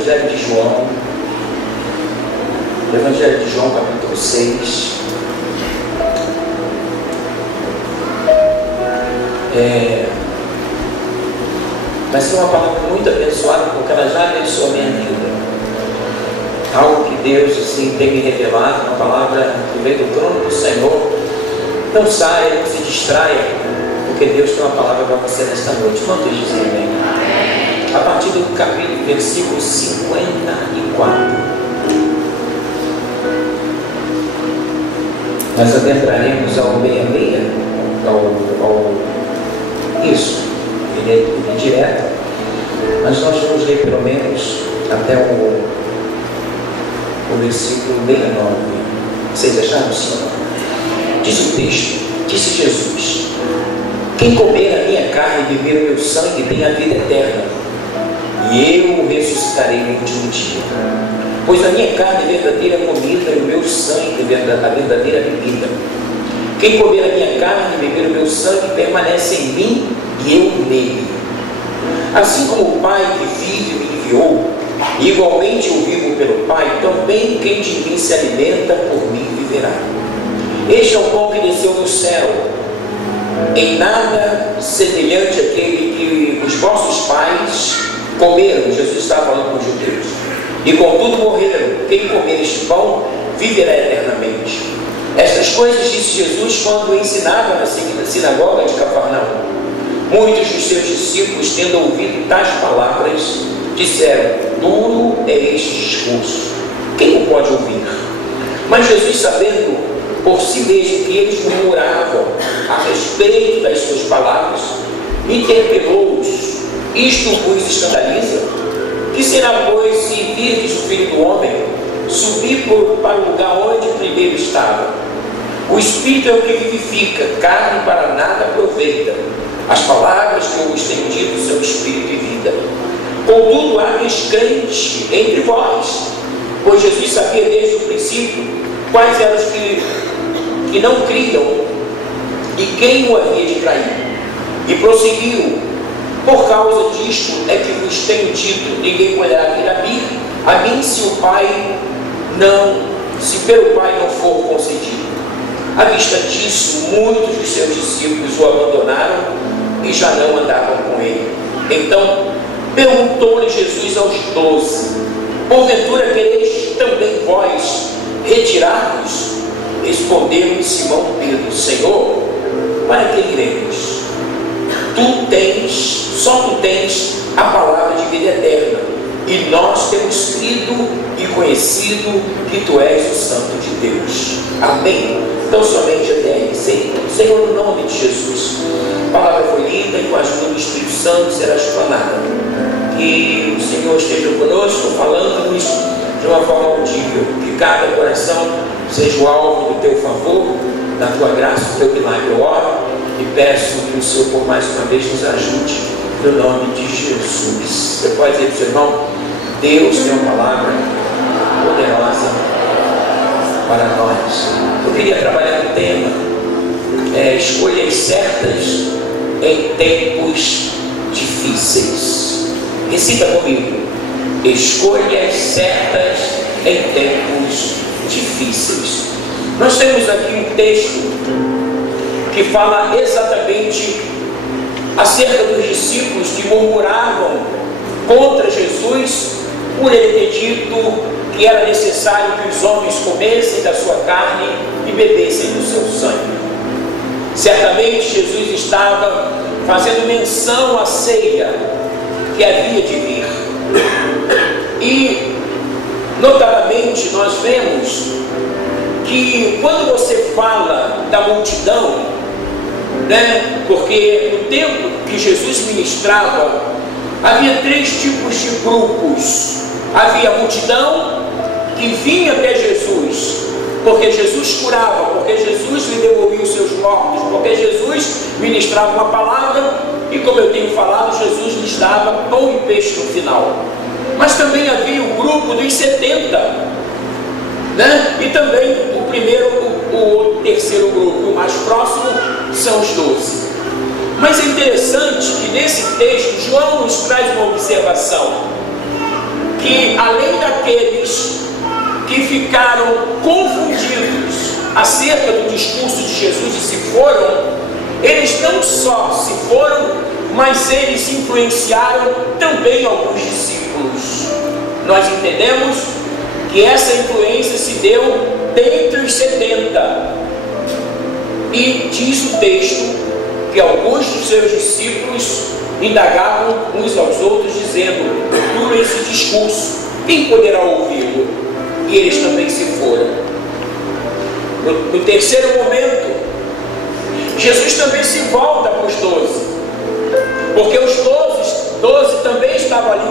Evangelho de João. Evangelho de João, capítulo 6. Vai ser uma palavra muito abençoada, porque ela já abençoou a minha vida. Algo que Deus assim, tem me revelado, uma palavra que vem do trono do Senhor. Não saia, não se distraia, porque Deus tem uma palavra para você nesta noite. Quantos dizem amém? A partir do capítulo, versículo 54. Nós adentraremos ao 66, isso, ele é direto, mas nós vamos ler pelo menos até o versículo 69. Vocês acharam, Senhor? Diz o texto, disse Jesus: quem comer a minha carne e beber o meu sangue tem a vida eterna, e eu o ressuscitarei no último dia. Pois a minha carne é verdadeira comida e o meu sangue é a verdadeira bebida. Quem comer a minha carne e beber o meu sangue permanece em mim e eu nele. Assim como o Pai que vive me enviou, igualmente eu vivo pelo Pai, também quem de mim se alimenta por mim viverá. Este é o pão que desceu do céu, em nada semelhante àquele que os vossos pais comeram. Jesus estava falando com os judeus. E contudo morreram. Quem comer este pão viverá eternamente. Estas coisas disse Jesus quando ensinava na sinagoga de Cafarnaum. Muitos dos seus discípulos, tendo ouvido tais palavras, disseram: duro é este discurso, quem o pode ouvir? Mas Jesus, sabendo por si mesmo que eles murmuravam a respeito das suas palavras, interpelou-os: isto vos escandaliza? Que será, pois, se virdes o Filho do Homem subir para o lugar onde primeiro estava? O Espírito é o que vivifica, carne para nada aproveita. As palavras que eu vos tenho dito são Espírito e vida. Contudo, há descrente entre vós, pois Jesus sabia desde o princípio quais eram os que não criam e quem o havia de trair. E prosseguiu: por causa disto é que vos tenho dito, ninguém poderá vir a mim se pelo Pai não for concedido. À vista disso, muitos dos seus discípulos o abandonaram e já não andavam com ele. Então perguntou-lhe Jesus aos 12: porventura quereis também vós retirar-vos? Respondeu-lhe Simão Pedro: Senhor, para que iremos? Só tu tens a palavra de vida eterna, e nós temos crido e conhecido que tu és o Santo de Deus. Amém? Então somente até aí. Senhor, no nome de Jesus, a palavra foi lida e com a ajuda do Espírito Santo será explanada. Que o Senhor esteja conosco, falando-nos de uma forma audível, que cada coração seja o alvo do teu favor, da tua graça, do teu milagre. Eu oro e peço que o Senhor por mais uma vez nos ajude, no nome de Jesus. Você pode dizer para o seu irmão: Deus tem uma palavra poderosa para nós. Eu queria trabalhar no tema escolhas certas em tempos difíceis. Recita comigo: escolhas certas em tempos difíceis. Nós temos aqui um texto que fala exatamente acerca dos discípulos que murmuravam contra Jesus por ele ter dito que era necessário que os homens comessem da sua carne e bebessem do seu sangue. Certamente Jesus estava fazendo menção à ceia que havia de vir. E notadamente nós vemos que quando você fala da multidão, porque no tempo que Jesus ministrava havia 3 tipos de grupos. Havia a multidão que vinha até Jesus, porque Jesus curava, porque Jesus lhe devolvia os seus mortos, porque Jesus ministrava uma palavra e, como eu tenho falado, Jesus lhes dava pão e peixe no final. Mas também havia o grupo dos 70, e também o terceiro grupo, o mais próximo, são os 12. Mas é interessante que nesse texto João nos traz uma observação. que, além daqueles que ficaram confundidos acerca do discurso de Jesus e se foram, eles não só se foram, mas eles influenciaram também alguns discípulos. Nós entendemos que essa influência se deu dentre os 70. E diz o texto que alguns dos seus discípulos indagavam uns aos outros, dizendo: por esse discurso, quem poderá ouvi-lo? E eles também se foram. No terceiro momento, Jesus também se volta para os 12, porque os 12 também estavam ali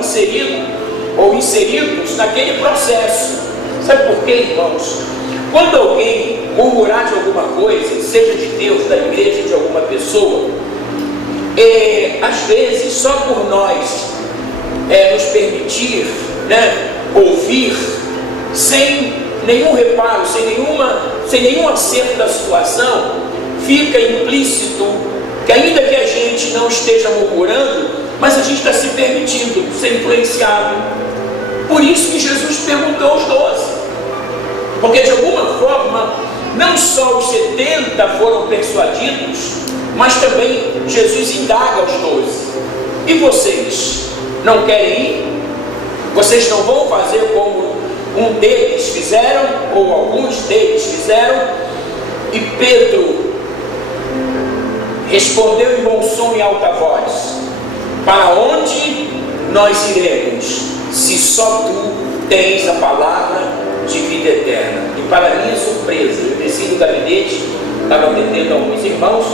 inseridos naquele processo. Sabe por quê, irmãos? Quando alguém murmurar de alguma coisa, seja de Deus, da igreja, de alguma pessoa, às vezes só por nós nos permitir, ouvir, sem nenhum reparo, sem nenhum acerto da situação, fica implícito que, ainda que a gente não esteja murmurando, mas a gente está se permitindo ser influenciado. Por isso que Jesus perguntou aos 12, porque de alguma forma não só os 70 foram persuadidos, mas também Jesus indaga aos 12: e vocês não querem ir? Vocês não vão fazer como um deles fizeram, ou alguns deles fizeram? E Pedro respondeu em bom som e alta voz: para onde nós iremos, se só tu tens a palavra de vida eterna? E para minha surpresa, eu desci do gabinete, estava atendendo alguns irmãos,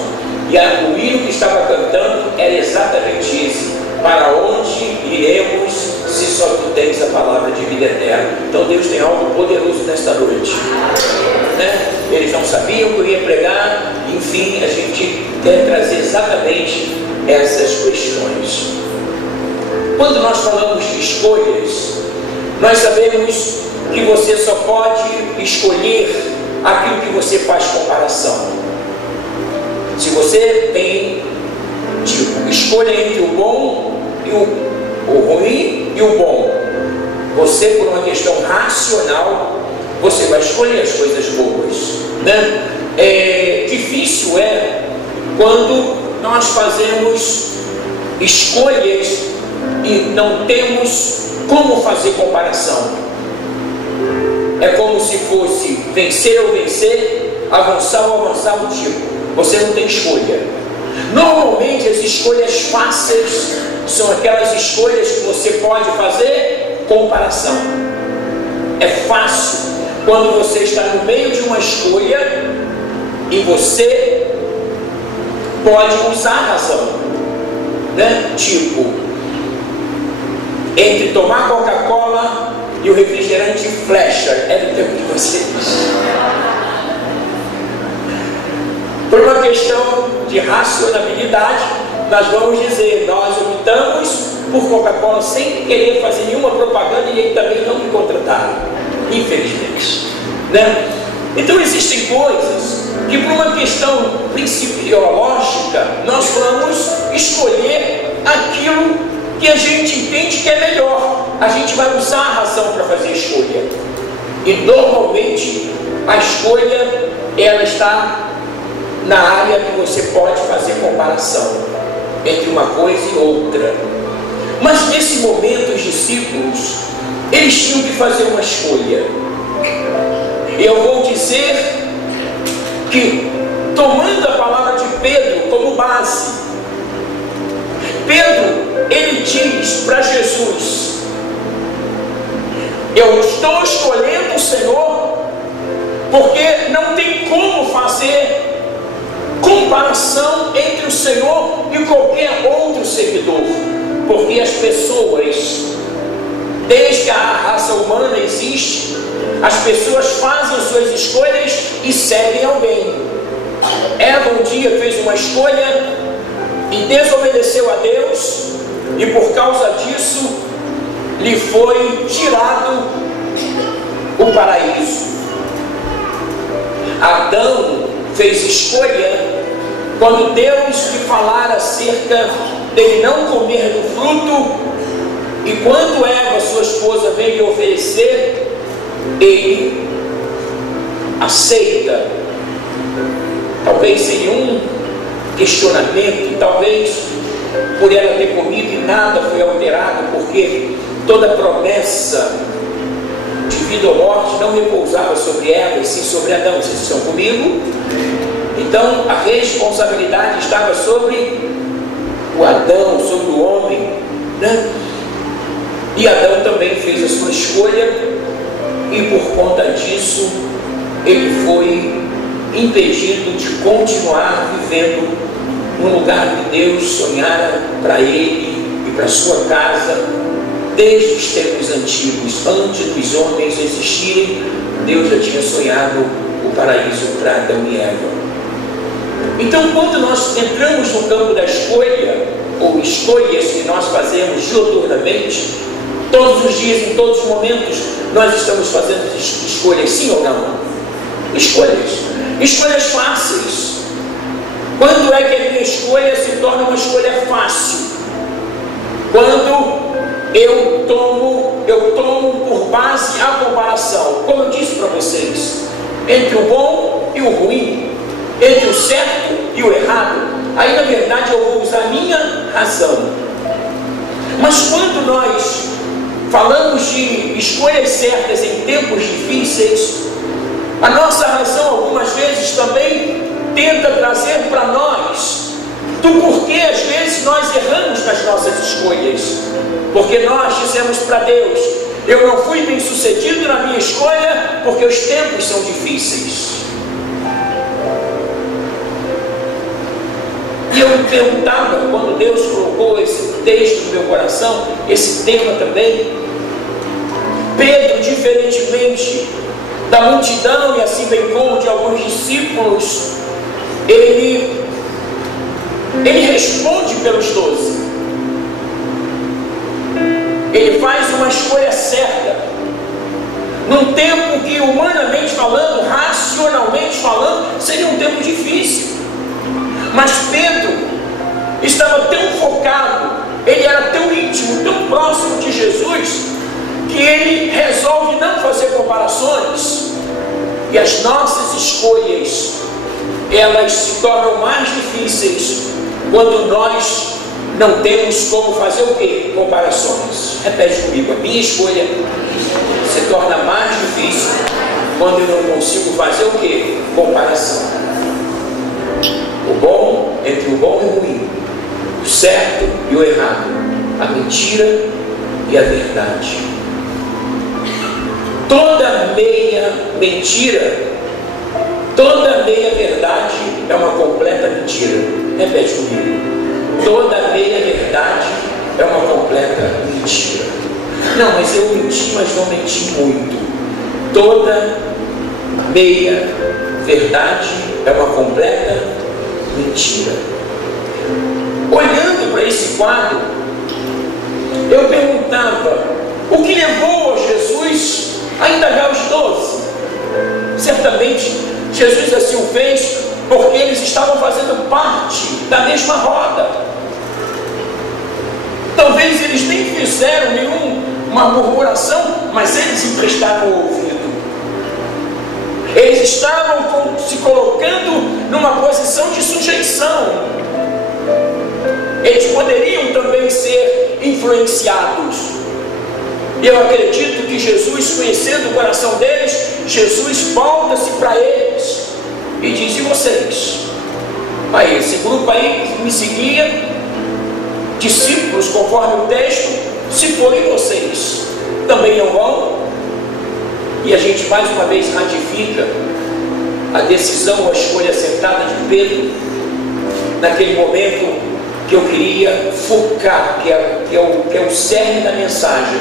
e o hino que estava cantando era exatamente esse: para onde iremos, se só tu tens a palavra de vida eterna? Então Deus tem algo poderoso nesta noite, Eles não sabiam que eu ia pregar. Enfim, a gente quer trazer exatamente essas questões. Quando nós falamos de escolhas, nós sabemos que você só pode escolher aquilo que você faz comparação. Se você tem escolha entre o bom e o ruim e o bom, você, por uma questão racional, você vai escolher as coisas boas, Difícil é quando nós fazemos escolhas e não temos como fazer comparação. É como se fosse vencer ou vencer, avançar ou avançar o tipo. Você não tem escolha. Normalmente as escolhas fáceis são aquelas escolhas que você pode fazer comparação. É fácil quando você está no meio de uma escolha e você pode usar a razão, Tipo, entre tomar Coca-Cola e o refrigerante Flecha, é do tempo de vocês. Por uma questão de racionalidade, nós vamos dizer: nós optamos por Coca-Cola sem querer fazer nenhuma propaganda, e ele também não me contrataram, infelizmente, Então existem coisas que, por uma questão principiológica, nós vamos escolher aquilo que a gente entende que é melhor. A gente vai usar a razão para fazer a escolha. E normalmente a escolha, ela está na área que você pode fazer comparação entre uma coisa e outra. Mas nesse momento os discípulos, eles tinham que fazer uma escolha. Eu vou dizer que, tomando a palavra de Pedro como base, Pedro, ele diz para Jesus: eu estou escolhendo o Senhor, porque não tem como fazer comparação entre o Senhor e qualquer outro seguidor, porque as pessoas, desde que a raça humana existe, as pessoas fazem suas escolhas e seguem alguém. Eva um dia fez uma escolha e desobedeceu a Deus, e por causa disso lhe foi tirado o paraíso. Adão fez escolha quando Deus lhe falara acerca dele não comer do fruto E quando Eva, sua esposa, vem lhe oferecer, ele aceita. Talvez sem um questionamento, talvez por ela ter comido e nada foi alterado, porque toda promessa de vida ou morte não repousava sobre Eva, e sim sobre Adão. Vocês estão comigo? Então a responsabilidade estava sobre o Adão, sobre o homem, né? E Adão também fez a sua escolha, e por conta disso ele foi impedido de continuar vivendo no lugar que Deus sonhara para ele e para sua casa desde os tempos antigos. Antes dos homens existirem, Deus já tinha sonhado o paraíso para Adão e Eva. Então, quando nós entramos no campo da escolha, ou escolhas que nós fazemos diuturnamente, todos os dias, em todos os momentos, nós estamos fazendo escolhas, sim ou não? Escolhas fáceis. Quando é que a minha escolha se torna uma escolha fácil? Quando eu tomo por base a comparação, como eu disse para vocês, entre o bom e o ruim, entre o certo e o errado. Aí na verdade eu vou usar a minha razão. Mas quando nós falamos de escolhas certas em tempos difíceis, a nossa razão algumas vezes também tenta trazer para nós do porquê às vezes nós erramos nas nossas escolhas. Porque nós dizemos para Deus: eu não fui bem sucedido na minha escolha porque os tempos são difíceis. E eu me perguntava, quando Deus colocou esse texto no meu coração, esse tema também, Pedro, diferentemente da multidão e assim bem como de alguns discípulos, ele responde pelos 12. Ele faz uma escolha certa, num tempo que, humanamente falando, racionalmente falando, seria um tempo difícil. Mas Pedro estava tão focado, ele era tão íntimo, tão próximo de Jesus, que ele resolve não fazer comparações. E as nossas escolhas, elas se tornam mais difíceis quando nós não temos como fazer o quê? Comparações. Repete comigo: a minha escolha se torna mais difícil quando eu não consigo fazer o quê? Comparação. O bom entre o bom e o ruim, o certo e o errado, a mentira e a verdade. Toda meia mentira, toda meia verdade é uma completa mentira. Repete comigo: toda meia verdade é uma completa mentira. Não, mas eu menti, mas não menti muito. Toda meia verdade é uma completa mentira. Olhando para esse quadro, eu perguntava: o que levou a Jesus a indagar os 12? Certamente Jesus assim o fez porque eles estavam fazendo parte da mesma roda. Talvez eles nem fizeram nenhuma murmuração, mas eles emprestaram o ouvido. Eles estavam se colocando numa posição de sujeição. Eles poderiam também ser influenciados. Eu acredito que Jesus, conhecendo o coração deles, Jesus volta-se para eles e diz: e vocês? Aí, esse grupo aí me seguia, discípulos conforme o texto, se forem vocês, também não vão? E a gente mais uma vez ratifica a decisão, a escolha acertada de Pedro, naquele momento que eu queria focar, que é o cerne da mensagem.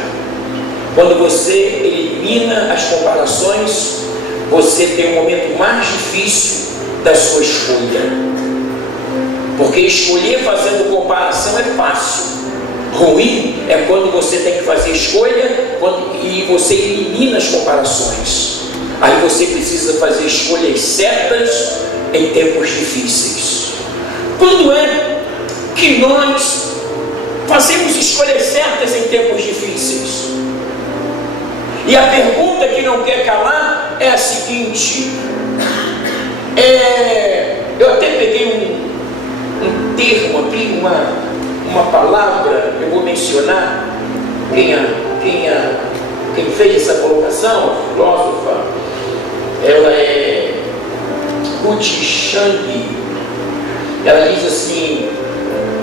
Quando você elimina as comparações, você tem um momento mais difícil da sua escolha. Porque escolher fazendo comparação é fácil. Ruim é quando você tem que fazer escolha e você elimina as comparações. Aí você precisa fazer escolhas certas em tempos difíceis. Quando é que nós fazemos escolhas certas em tempos difíceis. E a pergunta que não quer calar é a seguinte: eu até peguei um termo aqui, uma palavra, eu vou mencionar quem fez essa colocação, a filósofa, ela é Ruth Chang. Ela diz assim,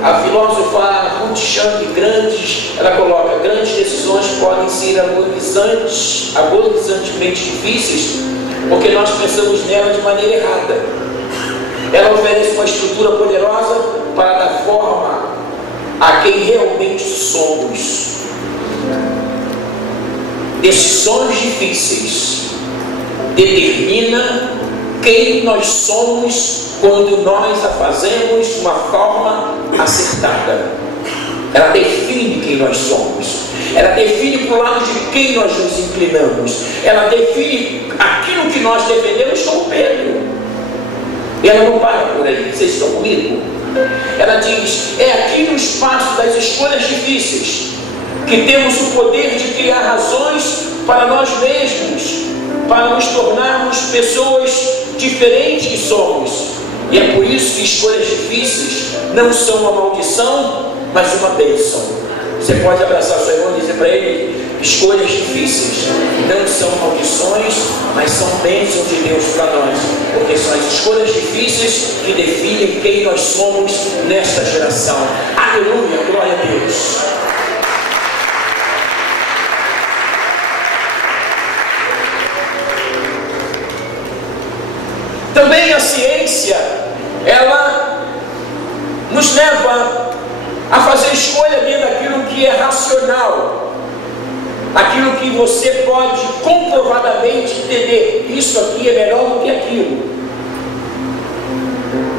a filósofa Ruth Chang, ela coloca: grandes decisões podem ser agonizantemente difíceis porque nós pensamos nela de maneira errada. Ela oferece uma estrutura poderosa para dar forma a quem realmente somos. Decisões difíceis determina quem nós somos quando nós a fazemos de uma forma acertada. Ela define quem nós somos. Ela define para o lado de quem nós nos inclinamos. Ela define aquilo que nós defendemos como Pedro. E ela não para por aí. Vocês estão comigo? Ela diz: é aqui no espaço das escolhas difíceis que temos o poder de criar razões para nós mesmos, para nos tornarmos pessoas diferentes que somos. E é por isso que escolhas difíceis não são uma maldição, mas uma bênção. Você pode abraçar seu irmão e dizer para ele: escolhas difíceis não são maldições, mas são bênçãos de Deus para nós, porque são as escolhas difíceis que definem quem nós somos nesta geração. Aleluia, glória a Deus. Também a ciência, ela nos leva a fazer escolha dentro daquilo que é racional, aquilo que você pode comprovadamente entender: isso aqui é melhor do que aquilo.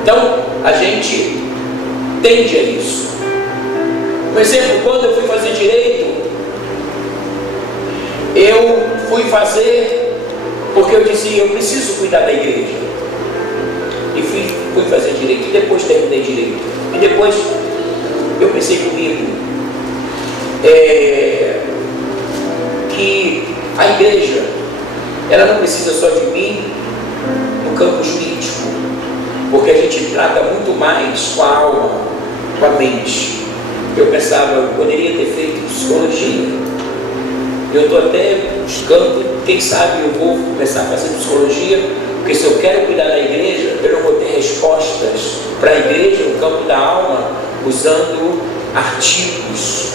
Então a gente tende a isso. Por exemplo, quando eu fui fazer direito, eu fui fazer porque eu dizia: eu preciso cuidar da igreja. E fui fazer direito, e depois terminei direito. E depois eu pensei comigo que a igreja, ela não precisa só de mim no campo jurídico, porque a gente trata muito mais com a alma, com a mente. Eu pensava, eu poderia ter feito psicologia. Eu estou até buscando, quem sabe eu vou começar a fazer psicologia, porque se eu quero cuidar da igreja, eu não vou ter respostas para a igreja no campo da alma, usando artigos,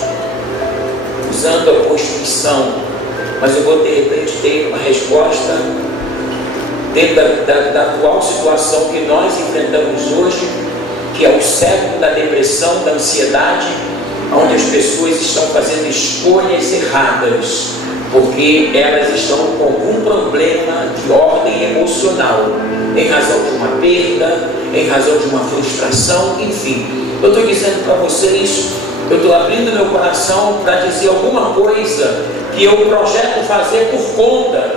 usando a Constituição, mas eu vou de repente ter uma resposta dentro da atual situação que nós enfrentamos hoje, que é o século da depressão, da ansiedade, onde as pessoas estão fazendo escolhas erradas, porque elas estão com algum problema de ordem emocional, em razão de uma perda, em razão de uma frustração, enfim. Eu estou dizendo para vocês, eu estou abrindo meu coração para dizer alguma coisa que eu projeto fazer por conta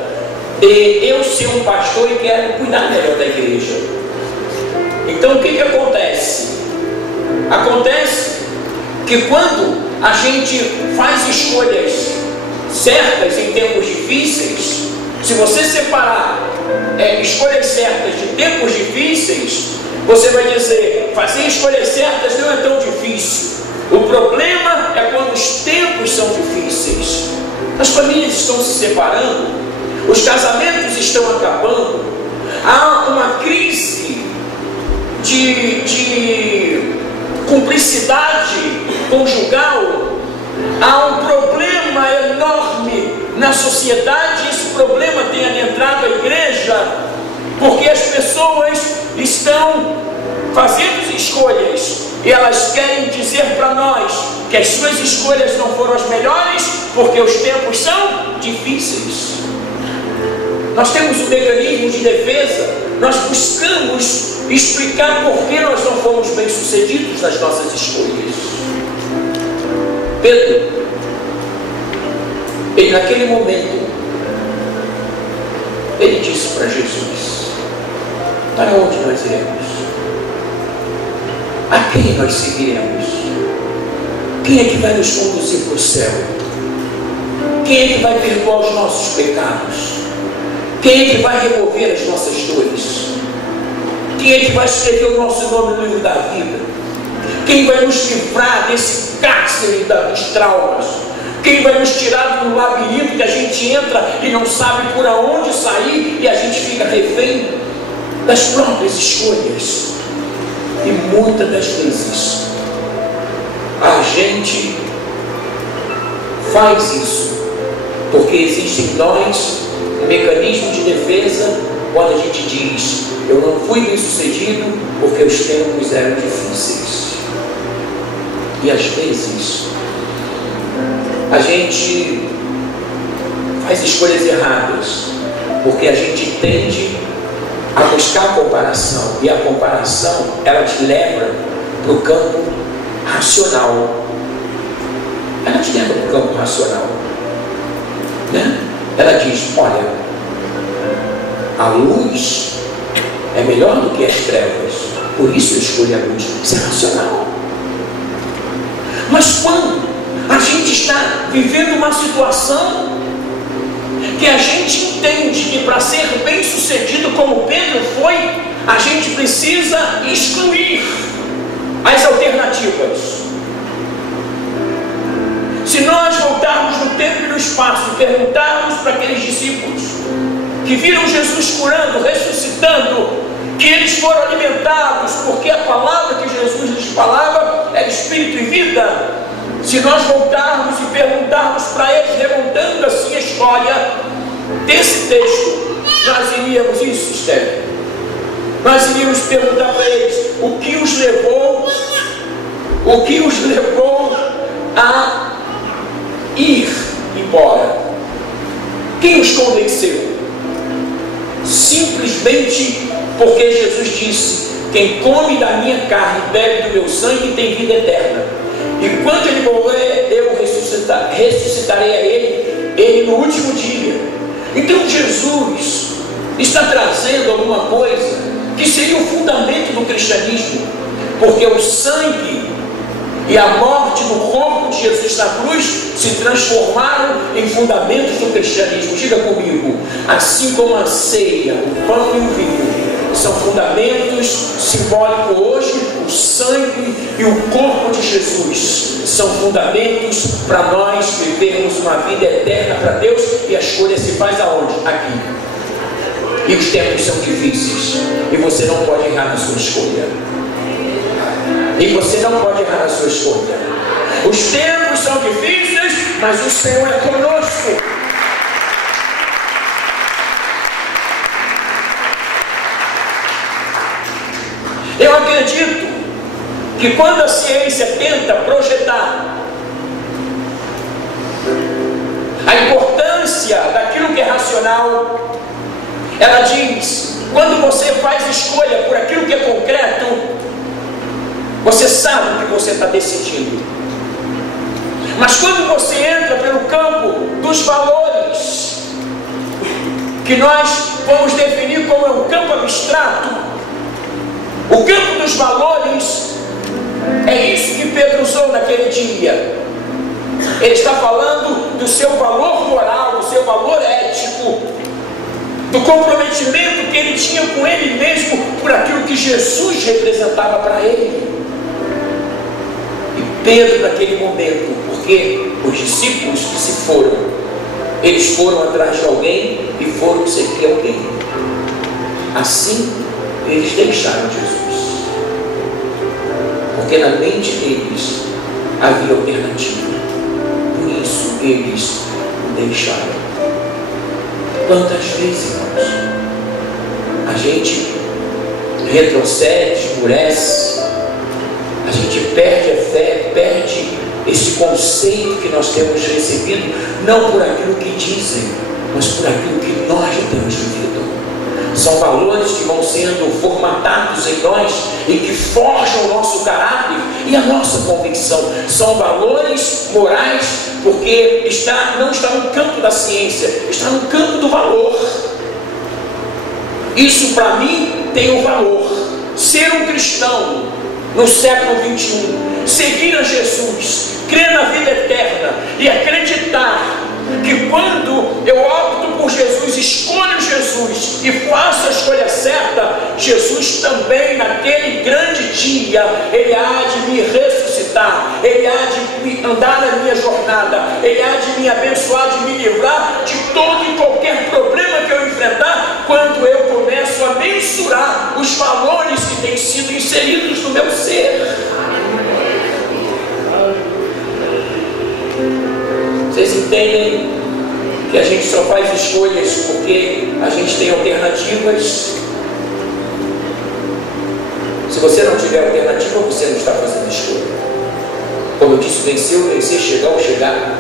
de eu ser um pastor e quero cuidar melhor da igreja. Então o que acontece? Acontece que quando a gente faz escolhas certas em tempos difíceis, se você separar escolhas certas de tempos difíceis, você vai dizer: fazer escolhas certas não é tão difícil. O problema é quando os tempos são difíceis. As famílias estão se separando, os casamentos estão acabando, há uma crise de cumplicidade conjugal, há um problema enorme na sociedade. Esse problema tem adentrado a igreja porque as pessoas estão fazendo escolhas e elas querem dizer para nós que as suas escolhas não foram as melhores porque os tempos são difíceis. Nós temos um mecanismo de defesa, nós buscamos explicar por que nós não fomos bem-sucedidos nas nossas escolhas. Pedro, ele naquele momento, ele disse para Jesus: para onde nós iremos? A quem nós seguiremos? Quem é que vai nos conduzir para o céu? Quem é que vai perdoar os nossos pecados? Quem é que vai remover as nossas dores? Quem é que vai escrever o nosso nome no livro da vida? Quem vai nos livrar desse cárcere dos traumas? Quem vai nos tirar do labirinto que a gente entra e não sabe por onde sair e a gente fica refém das próprias escolhas? E muitas das vezes a gente faz isso porque existe em nós um mecanismo de defesa quando a gente diz: eu não fui bem sucedido porque os tempos eram difíceis. E às vezes a gente faz escolhas erradas porque a gente tende a buscar a comparação, e a comparação ela te leva para o campo racional. Ela te leva para o campo racional, né? Ela diz: olha, a luz é melhor do que as trevas, por isso eu escolho a luz. Isso é racional. Mas quando a gente está vivendo uma situação que a gente entende que para ser bem sucedido como Pedro foi, a gente precisa excluir as alternativas. Se nós voltarmos no tempo e no espaço e perguntarmos para aqueles discípulos que viram Jesus curando, ressuscitando, que eles foram alimentados porque a palavra que Jesus lhes falava era espírito e vida, se nós voltarmos e perguntarmos para eles, remontando assim a história desse texto, nós iríamos isso, Esther. Nós iríamos perguntar para eles o que os levou a ir embora. Quem os convenceu? Simplesmente porque Jesus disse: quem come da minha carne e bebe do meu sangue tem vida eterna. E quando ele morrer, eu ressuscitarei a ele no último dia. Então Jesus está trazendo alguma coisa que seria o fundamento do cristianismo, porque o sangue e a morte do corpo de Jesus na cruz se transformaram em fundamentos do cristianismo. Diga comigo: assim como a ceia, o pão e o vinho são fundamentos simbólicos hoje, o sangue e o corpo de Jesus são fundamentos para nós vivermos uma vida eterna para Deus. E a escolha se faz aonde? Aqui. E os tempos são difíceis e você não pode errar na sua escolha. E você não pode errar na sua escolha. Os tempos são difíceis, mas o Senhor é conosco. Eu acredito que quando a ciência tenta projetar a importância daquilo que é racional, ela diz: quando você faz escolha por aquilo que é concreto, você sabe o que você está decidindo. Mas quando você entra pelo campo dos valores, que nós vamos definir como um campo abstrato, o campo dos valores, é isso que Pedro usou naquele dia. Ele está falando do seu valor moral, do seu valor ético, do comprometimento que ele tinha com ele mesmo por aquilo que Jesus representava para ele. E Pedro, naquele momento, porque os discípulos que se foram, eles foram atrás de alguém e foram seguir alguém. Assim, eles deixaram Jesus, porque na mente deles havia alternativa. Por isso eles deixaram. Quantas vezes, irmãos, a gente retrocede, esmurece, a gente perde a fé, perde esse conceito que nós temos recebido, não por aquilo que dizem, mas por aquilo que nós já temos vivido. São valores que vão sendo formatados em nós e que forjam o nosso caráter e a nossa convicção. São valores morais, porque não está no campo da ciência, está no campo do valor. Isso para mim tem um valor. Ser um cristão no século 21, seguir a Jesus, crer na vida eterna e acreditar que quando eu opto por Jesus, escolho Jesus e faço a escolha certa, Jesus também naquele grande dia, Ele há de me ressuscitar, Ele há de me andar na minha jornada, Ele há de me abençoar, de me livrar de todo e qualquer problema que eu enfrentar, quando eu começo a mensurar os valores que têm sido inseridos no meu ser. Vocês entendem que a gente só faz escolhas porque a gente tem alternativas? Se você não tiver alternativa, você não está fazendo escolha. Como eu disse, vencer, chegar ou chegar.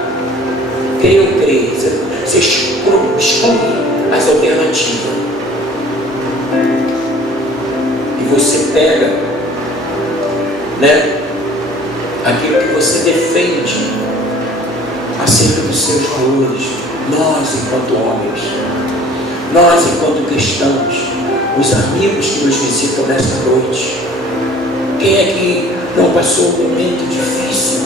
Crer ou crer. Você exclui as alternativas. E você pega, aquilo que você defende acerca dos seus valores. Nós, enquanto homens, nós, enquanto cristãos, os amigos que nos visitam nesta noite, quem é que não passou um momento difícil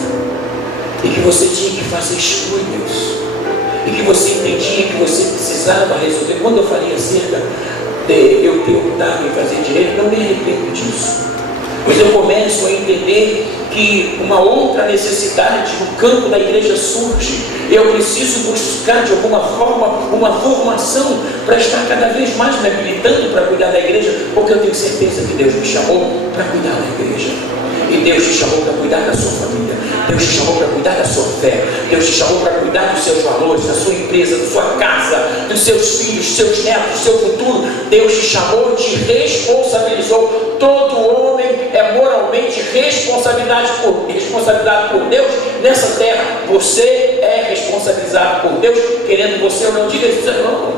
e que você tinha que fazer escolhas e que você entendia que você precisava resolver? Quando eu falei acerca de eu ter optado em fazer direito, não me arrependo disso, mas eu começo a entender que uma outra necessidade no campo da igreja surge. Eu preciso buscar de alguma forma uma formação para estar cada vez mais me habilitando para cuidar da igreja, porque eu tenho certeza que Deus me chamou para cuidar da igreja. E Deus te chamou para cuidar da sua família, Deus te chamou para cuidar da sua fé, Deus te chamou para cuidar dos seus valores, da sua empresa, da sua casa, dos seus filhos, dos seus netos, do seu futuro. Deus te chamou e te responsabilizou. Todo homem é moralmente responsabilizado por Deus nessa terra. Você é responsabilizado por Deus, querendo você ou não. Diga isso, não.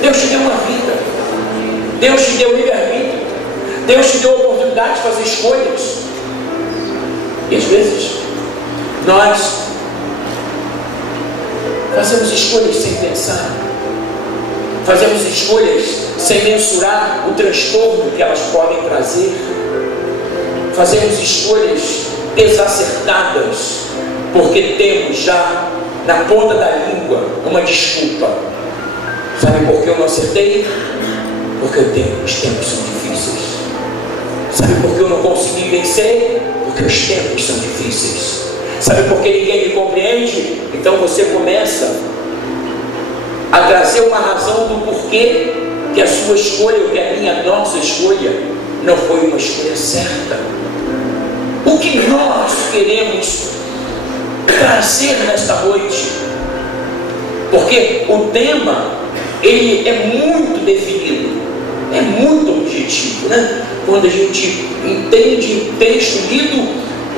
Deus te deu uma vida, Deus te deu livre-arbítrio, Deus te deu a oportunidade de fazer escolhas. E às vezes nós fazemos escolhas sem pensar, fazemos escolhas sem mensurar o transtorno que elas podem trazer, fazemos escolhas desacertadas porque temos já na ponta da língua uma desculpa. Sabe por que eu não acertei? Porque os tempos são difíceis. Sabe por que eu não consegui vencer? Porque os tempos são difíceis. Sabe por que ninguém me compreende? Então você começa a trazer uma razão do porquê que a sua escolha, ou que a nossa escolha, não foi uma escolha certa. O que nós queremos trazer nesta noite? Porque o tema, ele é muito definido, é muito objetivo, Quando a gente entende o texto lido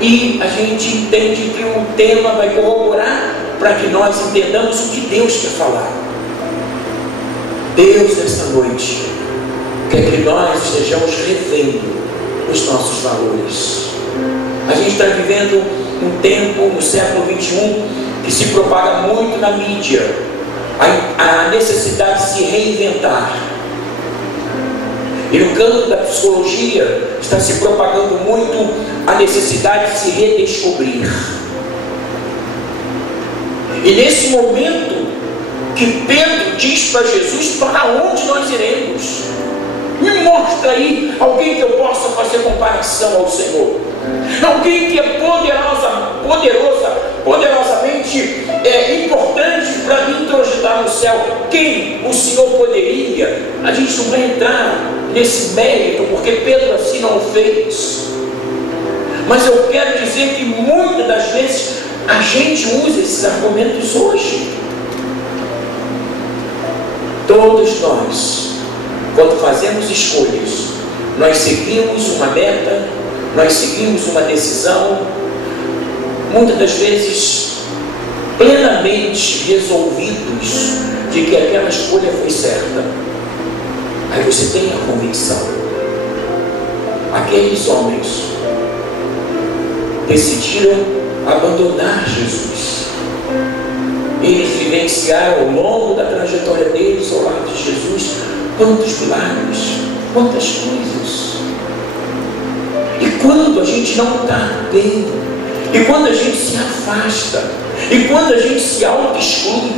e a gente entende que o tema vai corroborar para que nós entendamos o que Deus quer falar. Deus, nesta noite, quer que nós estejamos revendo os nossos valores. A gente está vivendo um tempo, no século 21, que se propaga muito na mídia a necessidade de se reinventar. E no campo da psicologia está se propagando muito a necessidade de se redescobrir. E nesse momento que Pedro diz para Jesus: para onde nós iremos? Me mostra aí alguém que eu possa fazer comparação ao Senhor, alguém que é poderosamente importante para me introjetar no céu. Quem o Senhor poderia? A gente não vai entrar nesse mérito, porque Pedro assim não o fez. Mas eu quero dizer que muitas das vezes a gente usa esses argumentos hoje. Todos nós, quando fazemos escolhas, nós seguimos uma meta, nós seguimos uma decisão, muitas das vezes plenamente resolvidos de que aquela escolha foi certa. Aí você tem a convicção. Aqueles homens decidiram abandonar Jesus. Eles vivenciaram ao longo da trajetória deles ao lado de Jesus quantos milagres, quantas coisas. E quando a gente não está bem, e quando a gente se afasta, e quando a gente se auto-exclui,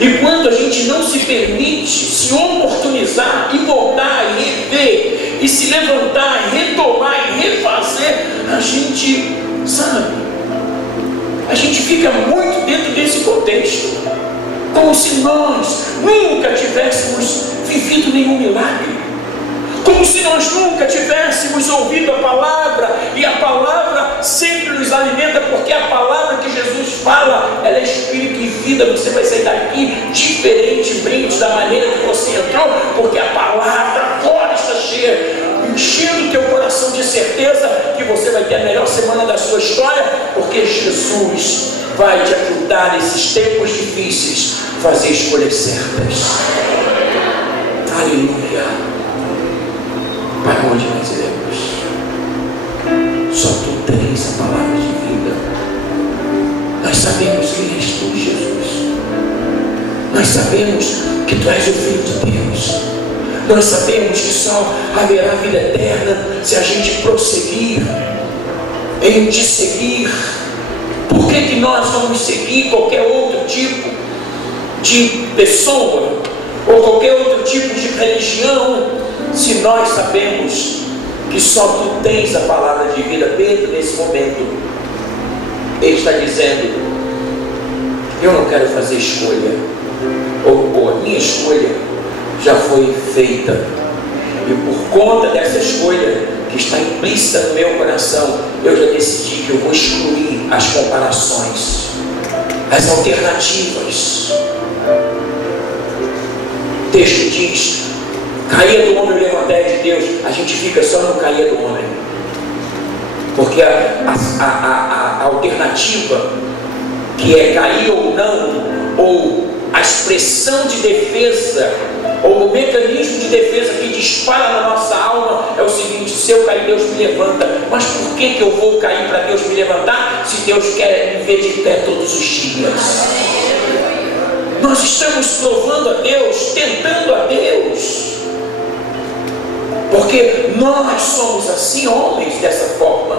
e quando a gente não se permite se oportunizar e voltar e rever, e se levantar, e retomar e refazer, a gente, sabe, a gente fica muito dentro desse contexto, como se nós nunca tivéssemos vivido nenhum milagre, como se nós nunca tivéssemos ouvido a palavra, e a palavra sempre nos alimenta, porque a palavra que Jesus fala, ela é espírito e vida. Você vai sair daqui diferentemente da maneira que você entrou, porque a palavra agora está cheia, enchendo o teu coração de certeza que você vai ter a melhor semana da sua história, porque Jesus vai te ajudar nesses tempos difíceis a fazer escolhas certas. Aleluia. Para onde nós iremos? Só tu tens a palavra de vida. Nós sabemos quem és tu, Jesus. Nós sabemos que tu és o Filho de Deus. Nós sabemos que só haverá vida eterna se a gente prosseguir em te seguir. Por que nós vamos seguir qualquer outro tipo de pessoa ou qualquer outro tipo de religião, se nós sabemos que só tu tens a palavra de vida? Pedro, nesse momento, ele está dizendo: eu não quero fazer escolha, ou a minha escolha já foi feita, e por conta dessa escolha que está implícita no meu coração, eu já decidi que eu vou excluir as comparações, as alternativas. O texto diz: caía do homem o levantar de Deus. A gente fica só no caía do homem, porque a alternativa, que é cair ou não, ou a expressão de defesa, ou o mecanismo de defesa que dispara na nossa alma, é o seguinte: se eu cair, Deus me levanta. Mas por que eu vou cair para Deus me levantar, se Deus quer me ver de pé todos os dias? Nós estamos provando a Deus, tentando a Deus, porque nós somos assim, homens dessa forma.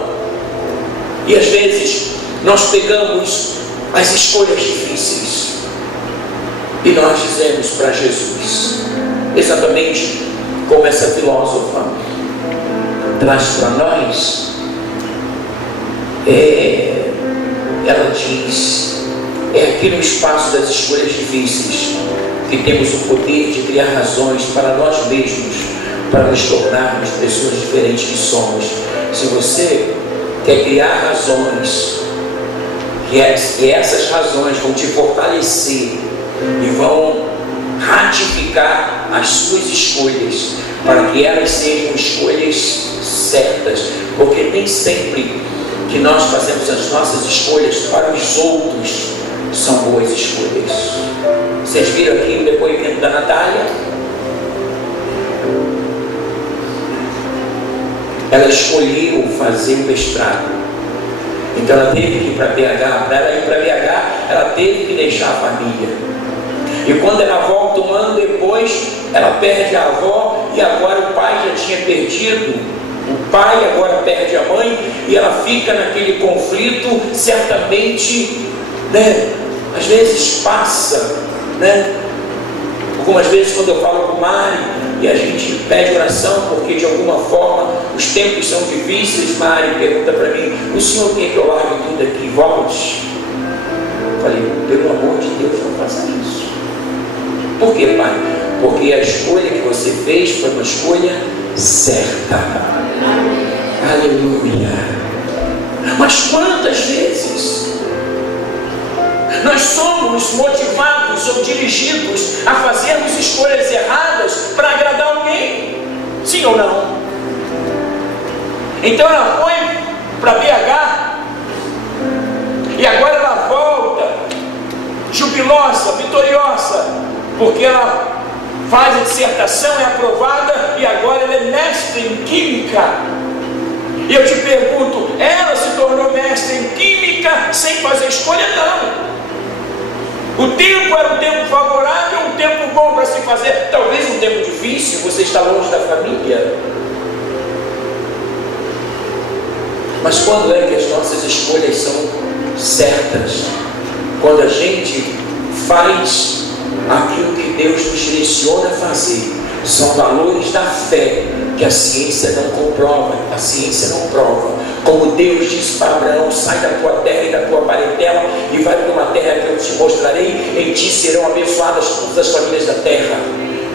E às vezes nós pegamos as escolhas difíceis e nós dizemos para Jesus, exatamente como essa filósofa traz para nós, ela diz: é aqui no espaço das escolhas difíceis que temos o poder de criar razões para nós mesmos, para nos tornarmos pessoas diferentes que somos. Se você quer criar razões, que essas razões vão te fortalecer e vão ratificar as suas escolhas, para que elas sejam escolhas certas, porque nem sempre que nós fazemos as nossas escolhas para os outros são boas escolhas. Vocês viram aqui o depoimento da Natália? Ela escolheu fazer o mestrado, então ela teve que ir para BH. Para ela ir para BH, ela teve que deixar a família, e quando ela volta um ano depois, ela perde a avó, e agora o pai já tinha perdido o pai, agora perde a mãe, e ela fica naquele conflito, certamente, né? Às vezes passa, né? Algumas vezes quando eu falo com o Mari e a gente pede oração, porque de alguma forma os tempos são difíceis, Mari pergunta para mim: o senhor quer que eu largue tudo aqui e volte? Eu falei: pelo amor de Deus, não faça isso. Por quê, pai? Porque a escolha que você fez foi uma escolha certa. Aleluia. Mas quantas vezes nós somos motivados ou dirigidos a fazermos escolhas erradas para agradar alguém? Sim ou não? Então ela foi para BH e agora ela volta jubilosa, vitoriosa, porque ela faz a dissertação, é aprovada, e agora ela é mestre em química. E eu te pergunto, ela se tornou mestre em química sem fazer escolha? Não. O tempo era um tempo favorável, um tempo bom para se fazer, talvez um tempo difícil, você está longe da família. Mas quando é que as nossas escolhas são certas? Quando a gente faz aquilo que Deus nos direciona a fazer. São valores da fé que a ciência não comprova, a ciência não prova. Como Deus disse para Abraão: sai da tua terra e da tua parentela e vai para uma terra que eu te mostrarei, em ti serão abençoadas todas as famílias da terra.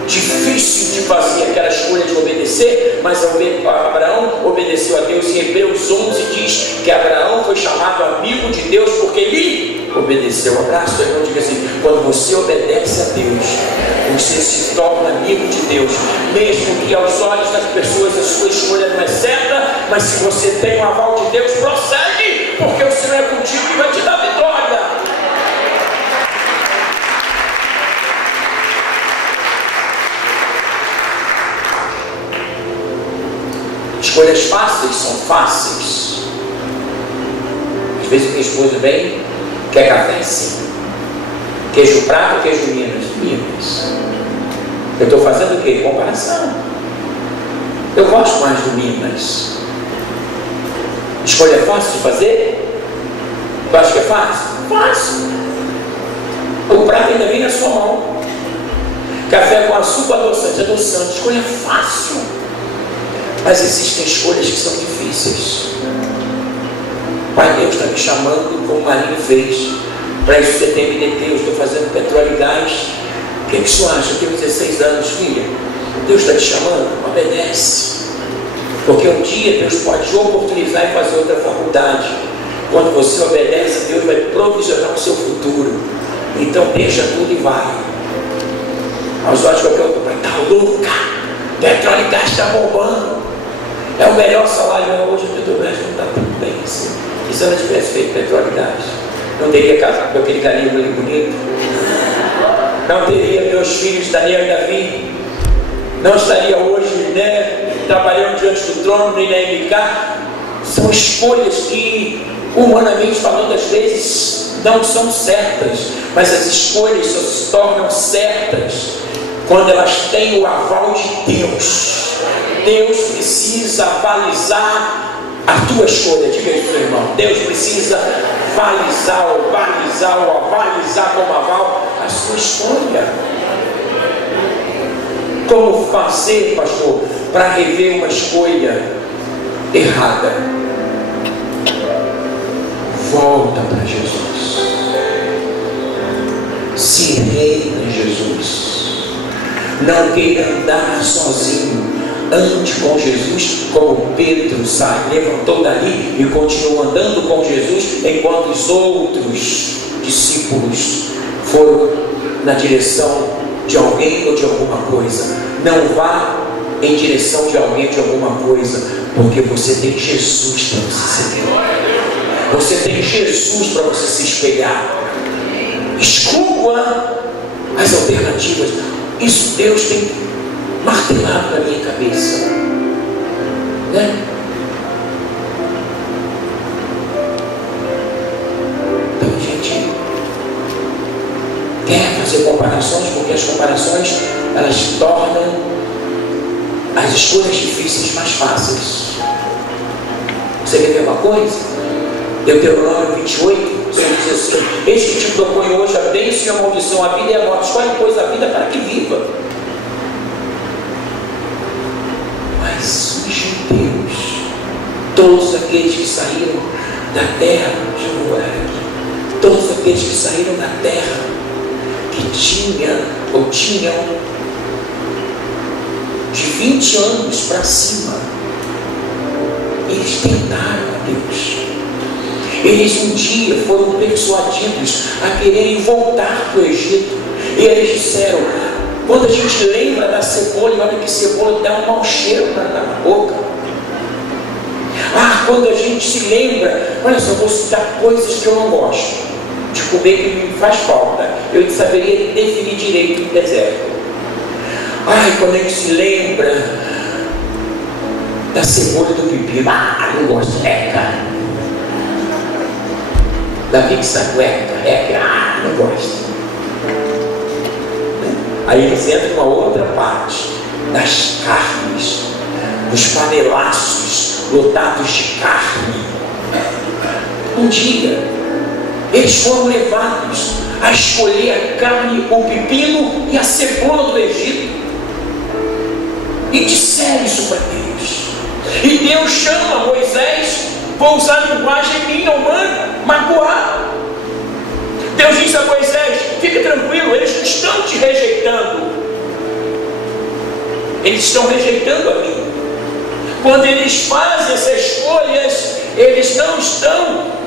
Difícil de fazer aquela escolha de obedecer, mas Abraão obedeceu a Deus. Em Hebreus 11 diz que Abraão foi chamado amigo de Deus porque ele obedeceu. Abraço, irmão, diga assim: quando você obedece a Deus, você se torna amigo de Deus, mesmo que aos olhos das pessoas a sua escolha não é certa, mas se você tem o aval de Deus, prossegue, porque o Senhor é contigo e vai te dar vitória. Escolhas fáceis são fáceis. Às vezes minha esposa vem, quer café? Sim. Queijo prato ou queijo Minas? Minas. Eu estou fazendo o quê? Comparação. Eu gosto mais do Minas. Escolha fácil de fazer? Tu acha que é fácil? Fácil. O prato ainda vem na sua mão. Café com açúcar adoçante, adoçante. Escolha fácil. Mas existem escolhas que são difíceis. Pai Deus está me chamando, como o Marinho fez, para isso CTMDT. Eu estou fazendo petróleo e gás. O que o senhor acha? Eu tenho 16 anos, filha. Deus está te chamando, obedece. Porque um dia Deus pode te oportunizar e fazer outra faculdade. Quando você obedece, Deus vai provisionar o seu futuro. Então deixa tudo e vai. Aos olhos de qualquer outro, pai, está louca. Petróleo e gás está bombando. É o melhor salário hoje no Petrobras, não está tudo bem assim. E se eu não tivesse feito petróleo e gás, não teria casado com aquele carinho ali bonito, não teria meus filhos Daniel e Davi, não estaria hoje, trabalhando diante do trono, nem na MK. São escolhas que, humanamente falando, às vezes não são certas, mas as escolhas só se tornam certas quando elas têm o aval de Deus. Deus precisa avalizar a tua escolha. Diga isso, meu irmão. Deus precisa avalizar como aval a sua escolha. Como fazer, pastor, para rever uma escolha errada? Volta para Jesus. Se renda em Jesus. Não queira andar sozinho. Ande com Jesus, como Pedro levantou dali e continuou andando com Jesus, enquanto os outros discípulos foram na direção de alguém ou de alguma coisa. Não vá em direção de alguém ou de alguma coisa, porque você tem Jesus para você seguir. Você tem Jesus para você se espelhar. Exclua as alternativas. Isso Deus tem martelado na minha cabeça, né? Então a gente quer fazer comparações, porque as comparações elas tornam as escolhas difíceis mais fáceis. Você quer ver uma coisa? Deuteronômio 28, o Senhor diz assim: eis que te proponho hoje a bênção e a maldição, a vida e a morte. Escolhe, pois, a vida para que viva. Mas os judeus, todos aqueles que saíram da terra, deixa eu orar aqui, todos aqueles que saíram da terra, que tinham de 20 anos para cima, eles tentaram a Deus. Eles um dia foram persuadidos a quererem voltar para o Egito. E eles disseram: quando a gente lembra da cebola, e olha que cebola dá um mau cheiro na boca. Quando a gente se lembra, olha só, vou citar coisas que eu não gosto de comer, que me faz falta. Eu saberia definir direito no deserto. Quando a gente se lembra da cebola e do pepino, não gosto, da pizza cueca, não gosto. Aí eles entram em uma outra parte das carnes, dos panelaços lotados de carne. Um dia, eles foram levados a escolher a carne, o pepino e a cebola do Egito. E disseram isso para Deus. E Deus chama Moisés, vou usar a linguagem minha humana, magoar. Deus diz a Moisés, fica tranquilo, eles não estão te rejeitando. Eles estão rejeitando a mim. Quando eles fazem essas escolhas, eles não estão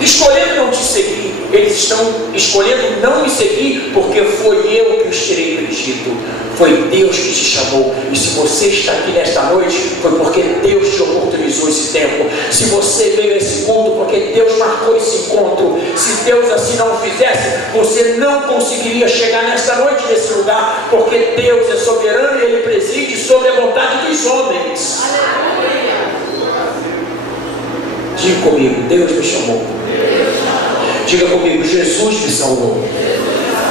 escolhendo não te seguir, eles estão escolhendo não me seguir, porque foi eu que os tirei do Egito, foi Deus que te chamou. E se você está aqui nesta noite, foi porque Deus te oportunizou esse tempo. Se você veio a esse culto, porque Deus marcou esse encontro. Se Deus assim não fizesse, você não conseguiria chegar nesta noite nesse lugar, porque Deus é soberano e Ele preside sobre a vontade dos homens. Diga comigo, Deus me chamou. Diga comigo, Jesus me salvou.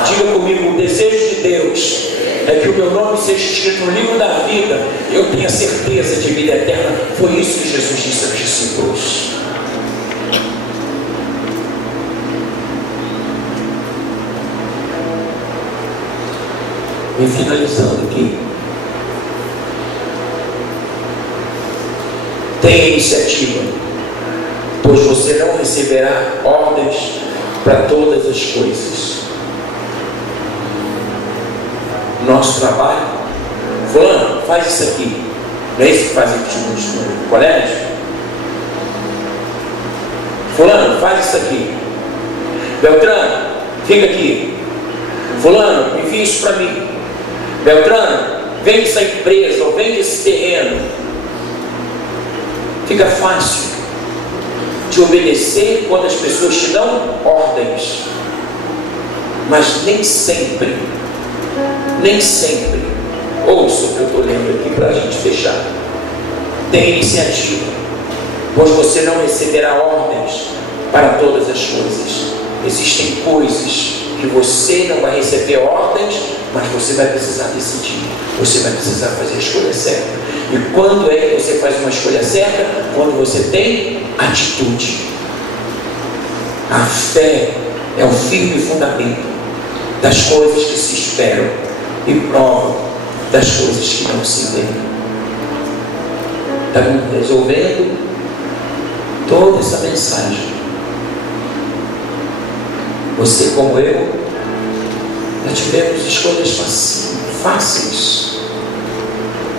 Diga comigo, o desejo de Deus é que o meu nome seja escrito no livro da vida. Eu tenho a certeza de vida eterna. Foi isso que Jesus disse aos discípulos. E finalizando aqui, tenha iniciativa, pois você não receberá ordens para todas as coisas. Nosso trabalho, fulano, faz isso aqui. Não é isso que fazem no colégio? Fulano, faz isso aqui. Beltrano, fica aqui. Fulano, envia isso para mim. Beltrano, vende essa empresa ou vende esse terreno. Fica fácil de obedecer quando as pessoas te dão ordens, mas nem sempre, ouça o que eu estou lendo aqui para a gente fechar. Tem iniciativa, pois você não receberá ordens para todas as coisas. Existem coisas que você não vai receber ordens, mas você vai precisar decidir, você vai precisar fazer a escolha certa. E quando é que você faz uma escolha certa? Quando você tem atitude. A fé é o firme fundamento das coisas que se esperam e prova das coisas que não se veem. Estamos resolvendo toda essa mensagem. Você como eu já tivemos escolhas fáceis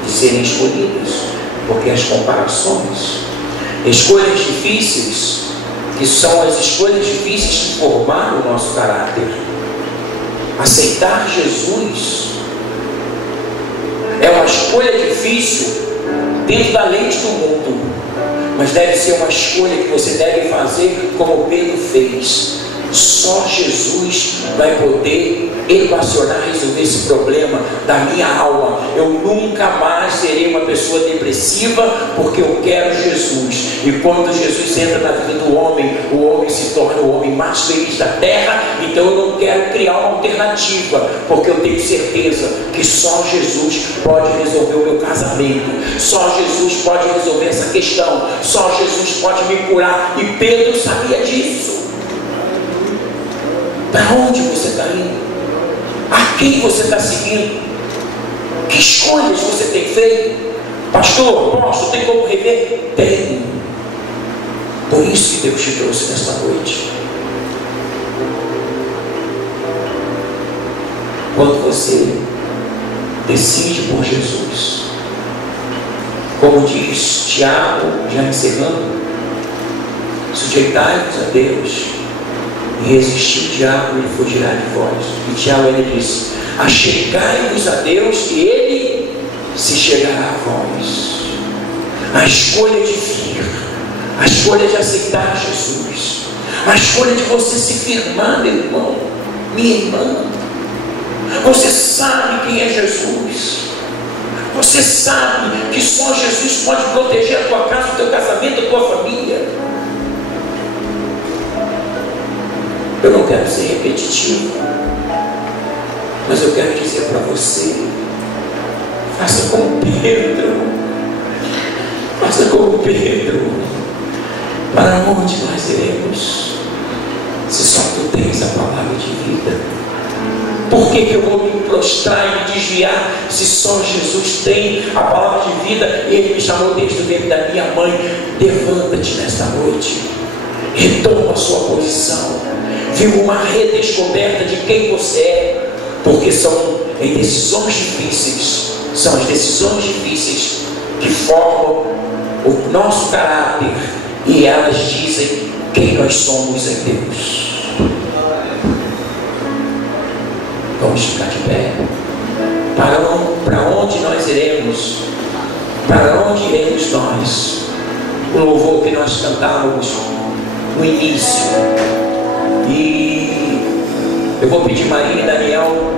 de serem escolhidas, porque as comparações, escolhas difíceis, que são as escolhas difíceis que formaram o nosso caráter. Aceitar Jesus é uma escolha difícil dentro da lente do mundo, mas deve ser uma escolha que você deve fazer como Pedro fez. Só Jesus vai poder equacionar, resolver esse problema da minha alma. Eu nunca mais serei uma pessoa depressiva, porque eu quero Jesus. E quando Jesus entra na vida do homem, o homem se torna o homem mais feliz da terra. Então eu não quero criar uma alternativa, porque eu tenho certeza que só Jesus pode resolver o meu casamento, só Jesus pode resolver essa questão, só Jesus pode me curar. E Pedro sabia disso. Para onde você está indo? A quem você está seguindo? Que escolhas você tem feito? Pastor, posso? Tem como rever? Tem. Por isso que Deus te trouxe nesta noite. Quando você decide por Jesus, como diz Tiago, já encerrando, sujeitai-vos a Deus e resistir o diabo, ele fugirá de vós. E Tiago ele diz: achegai-vos a Deus e ele se chegará a vós. A escolha de vir, a escolha de aceitar Jesus, a escolha de você se firmar, meu irmão, minha irmã. Você sabe quem é Jesus. Você sabe que só Jesus pode proteger a tua casa, o teu casamento, a tua família. Eu não quero ser repetitivo, mas eu quero dizer para você: faça como Pedro, faça como Pedro, Para onde nós iremos? Se só tu tens a palavra de vida. Por que eu vou me prostrar e me desviar se só Jesus tem a palavra de vida? Ele me chamou desde o ventre da minha mãe. Levanta-te nesta noite, retoma a sua posição, viva uma redescoberta de quem você é, porque são em decisões difíceis, são as decisões difíceis que formam o nosso caráter, e elas dizem quem nós somos em Deus. Vamos ficar de pé. Para onde nós iremos? Para onde iremos nós? O louvor que nós cantávamos no início. E eu vou pedir Maria e Daniel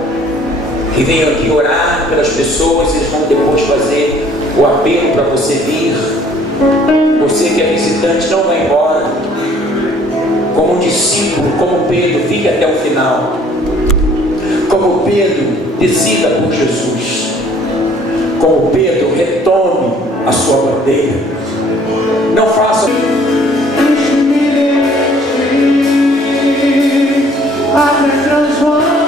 que venham aqui orar pelas pessoas. Eles vão depois fazer o apelo para você vir. Você que é visitante, não vai embora. Como um discípulo, como Pedro, fique até o final. Como Pedro, decida por Jesus. Como Pedro, retome a sua bandeira. Não faça até transformar.